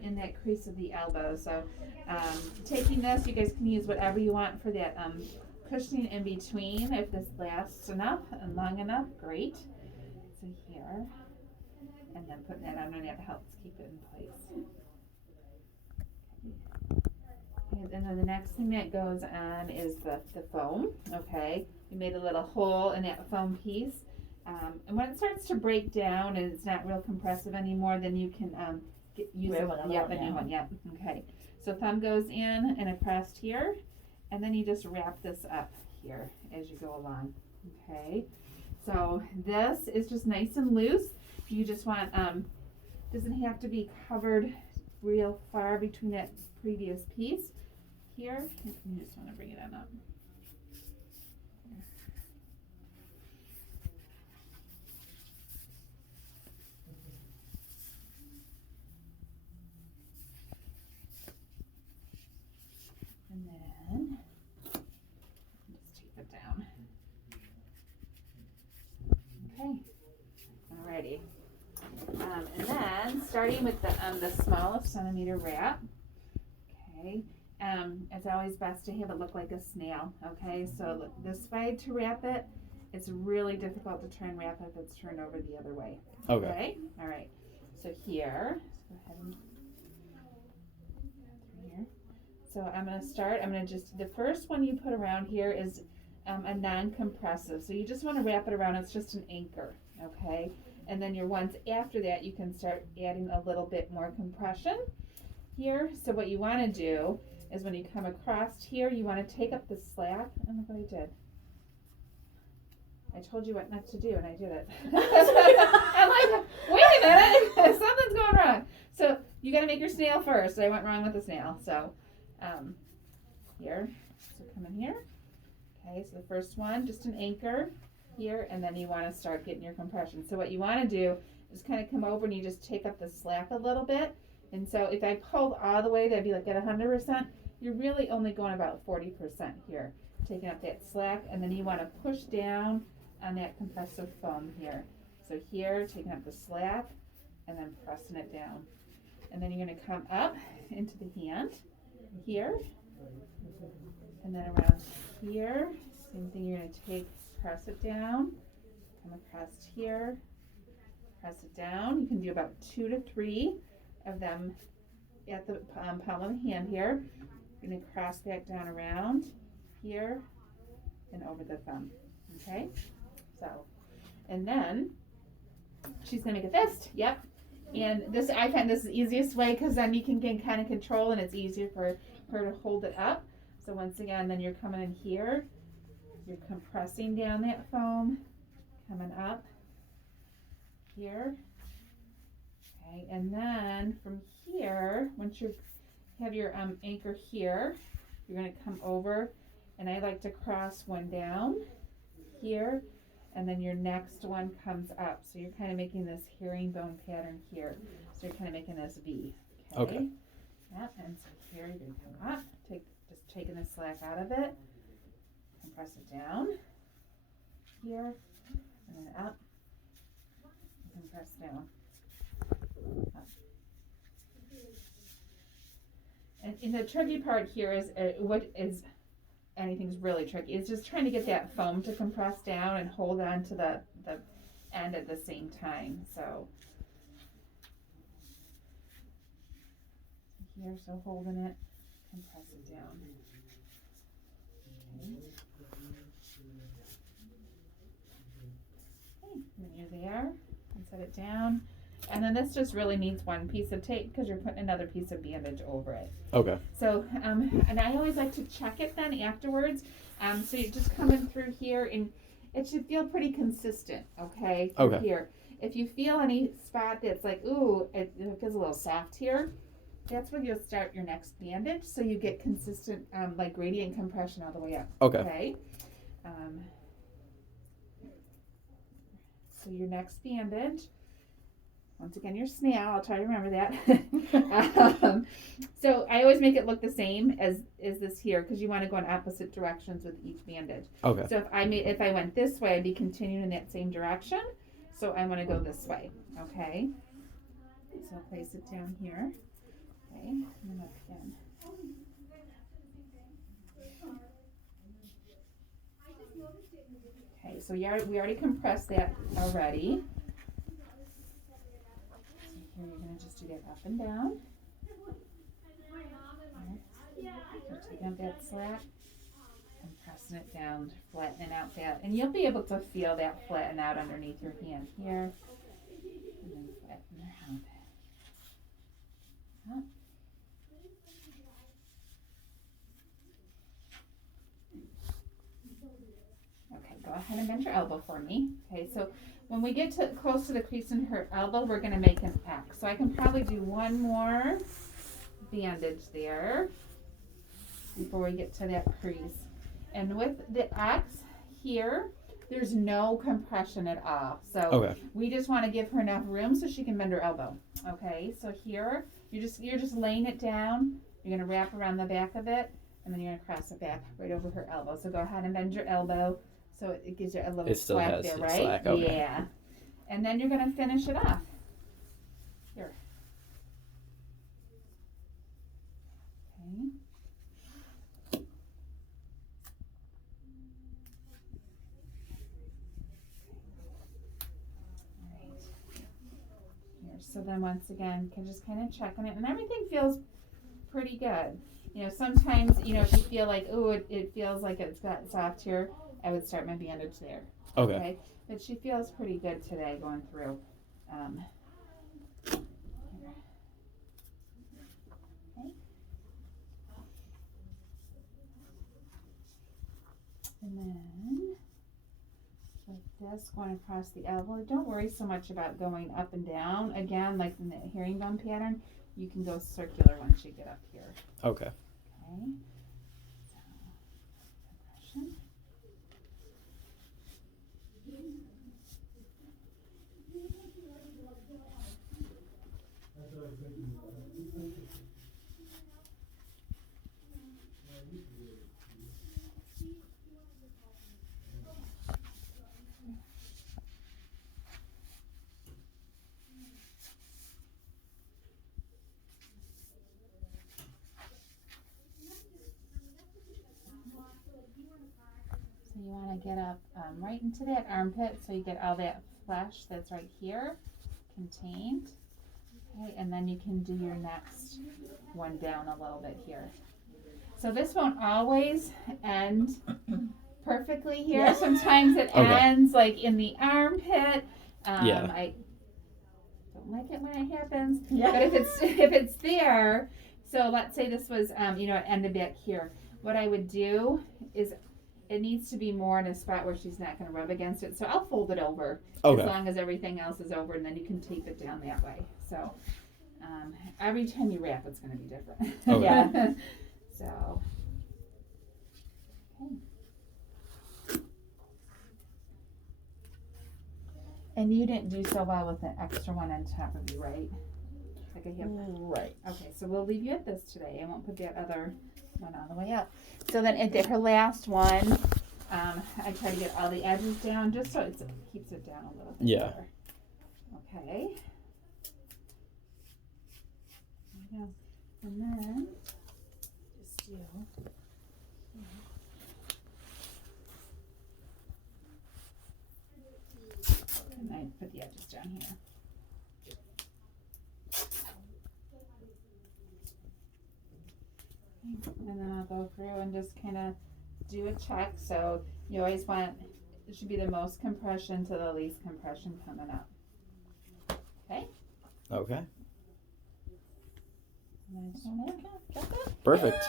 in that crease of the elbow. So taking this, you guys can use whatever you want for that cushioning in between. If this lasts enough and long enough, great. So here, and then putting that underneath helps keep it in place. And then the next thing that goes on is the foam. Okay, we made a little hole in that foam piece. And when it starts to break down and it's not real compressive anymore, then you can use a new one. Yep. Okay. So thumb goes in and across here, and then you just wrap this up here as you go along. Okay. So this is just nice and loose. You just want doesn't have to be covered real far between that previous piece. Here, you just want to bring it on up. And then just tape it down. Okay. Alrighty. And then starting with the smallest centimeter wrap. Okay. It's always best to have it look like a snail. Okay. So look, this way to wrap it, it's really difficult to try and wrap it if it's turned over the other way. Okay. All right. So here, go ahead and here. So I'm going to start. I'm going to just, the first one you put around here is a non-compressive. So you just want to wrap it around. It's just an anchor. Okay. And then your ones after that, you can start adding a little bit more compression here. So what you want to do is when you come across here, you want to take up the slack. And look what I did. I told you what not to do, and I did it. I'm like, wait a minute, something's going wrong. So you got to make your snail first. So I went wrong with the snail. So here, so come in here. Okay, so the first one, just an anchor here, and then you want to start getting your compression. So what you want to do is kind of come over and you just take up the slack a little bit. And so if I pulled all the way, that'd be like at 100%. You're really only going about 40% here, taking up that slack, and then you want to push down on that compressive foam here. So here, taking up the slack, and then pressing it down. And then you're going to come up into the hand here, and then around here. Same thing, you're going to press it down, come across here, press it down. You can do about 2 to 3 of them at the palm of the hand here. You're going to cross back down around here and over the thumb. Okay? So, and then she's going to make a fist. Yep. And this, I find this is the easiest way because then you can get kind of control and it's easier for her to hold it up. So once again, then you're coming in here. You're compressing down that foam, coming up here. Okay, and then from here, once you have your anchor here, you're going to come over, and I like to cross one down here, and then your next one comes up. So you're kind of making this herringbone pattern here. So you're kind of making this V. Okay. Yep, and so here you're going to come up, just taking the slack out of it. Press it down here and then up and press down up. And the tricky part here is what is anything's really tricky is just trying to get that foam to compress down and hold on to the end at the same time. So here, so holding it, compress it down. Okay. And then you're there, and set it down. And then this just really needs one piece of tape because you're putting another piece of bandage over it. Okay. So, and I always like to check it then afterwards. So you're just coming through here, and it should feel pretty consistent, okay? Okay. Here. If you feel any spot that's like, ooh, it feels a little soft here, that's when you'll start your next bandage, so you get consistent, like gradient compression all the way up. Okay. So your next bandage, once again, your snail, I'll try to remember that. So I always make it look the same as this here, because you want to go in opposite directions with each bandage. Okay. So if I went this way, I'd be continuing in that same direction. So I want to go this way, okay? So I'll place it down here. And up again. Okay, so we already compressed that already. So here you're going to just do that up and down. So taking up that slack and pressing it down, flattening out that. And you'll be able to feel that flatten out underneath your hand here. And then flatten out. Up. Okay, go ahead and bend your elbow for me. Okay, so when we get to close to the crease in her elbow, we're going to make an X. So I can probably do one more bandage there before we get to that crease. And with the X here, there's no compression at all. So we just want to give her enough room so she can bend her elbow. Okay, so here you're just laying it down. You're going to wrap around the back of it, and then you're going to cross it back right over her elbow. So go ahead and bend your elbow so it gives you a little slack there, right? Slack, okay. Yeah. And then you're going to finish it off. Here. Okay. So then once again, can just kind of check on it, and everything feels pretty good. You know, sometimes, you know, if you feel like, oh, it feels like it's got soft here, I would start my bandage there. Okay. But she feels pretty good today going through. Okay. And then like this, going across the elbow. Don't worry so much about going up and down. Again, like in the herringbone pattern, you can go circular once you get up here. Okay. Okay. So, compression. So you want to get up right into that armpit so you get all that flesh that's right here contained. Okay, and then you can do your next one down a little bit here. So this won't always end perfectly here. Yeah. Sometimes it ends like in the armpit. I don't like it when it happens. Yeah. But if it's there, so let's say this was it ended back here. What I would do is it needs to be more in a spot where she's not going to rub against it. So I'll fold it over as long as everything else is over, and then you can tape it down that way. So every time you wrap, it's going to be different. Okay. Yeah. So. Okay. And you didn't do so well with the extra one on top of you, right? Like a hip. Right. Okay, so we'll leave you at this today. I won't put that other one all the way up. So then at her last one, I try to get all the edges down just so it keeps it down a little bit better. Okay. There we go. And then just do. And I put the edges down here. And then I'll go through and just kind of do a check. So you always want, it should be the most compression to the least compression coming up. Okay? Okay. And then I just want to Perfect.